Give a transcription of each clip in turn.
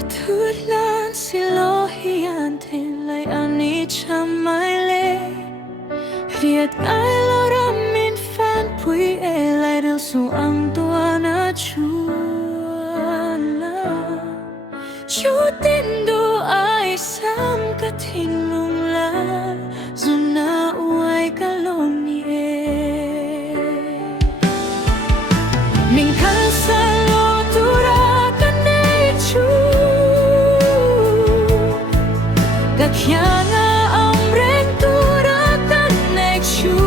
Betulan silohian tilai ani chamaile Riat ai lora min fan pui elai del su ang tuana chuana Chutin do ai sam katinung la Zuna uai kalonie Min kalsalo Kakyanga amreng turatan nekshu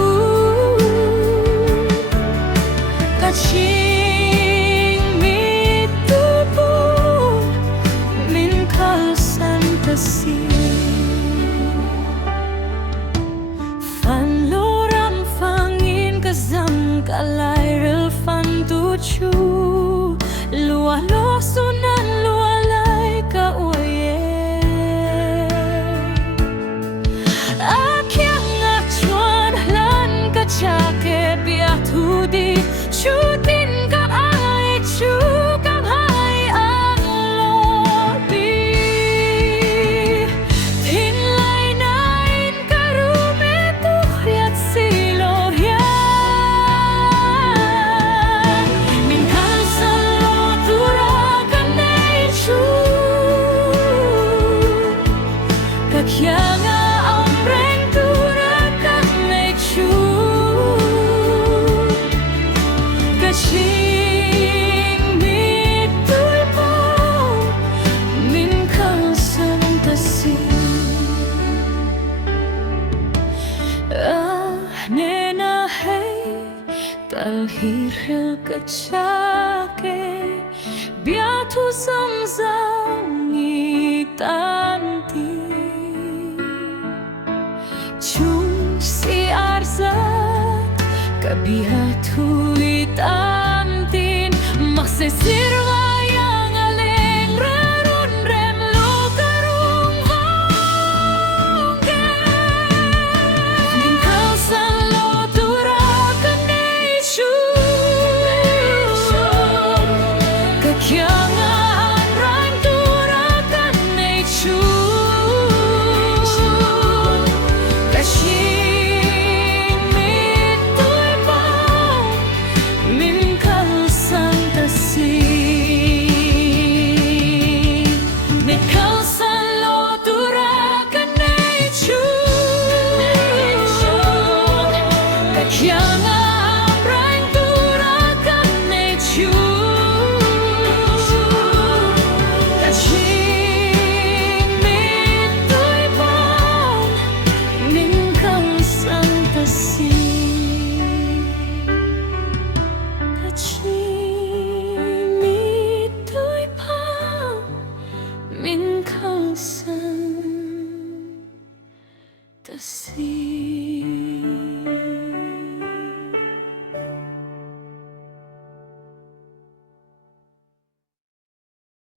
Kaching mitupo min kalsan kasi Fan loram fangin kazam kalay rel fan tuchu Lua lo sunan lua lay ka uye Chake biatu di chutin kap ai chu kap hai ang lobi Tin lai nain karume tu riat silohian Min kalsan lo turakan nei chu Kakyanga amreng turakan nei chu Kaching mituy po min kalsan tasi Nena hey kalhiril kachake Biatu samzang itanti Chung si arzat kabiatu itantin Maksisirwa yang aling rerun rem lukarung hongke Min kalsan lo turakan nei chu Kakyanga anrang turakan nei chu Kashing mituy po min kalsan tasi Min kalsan lo turakan nei chu Kakyanga amrang turakan nei chu Kaching mituy po min kalsan tasi Kaching mituy po min kalsan tasi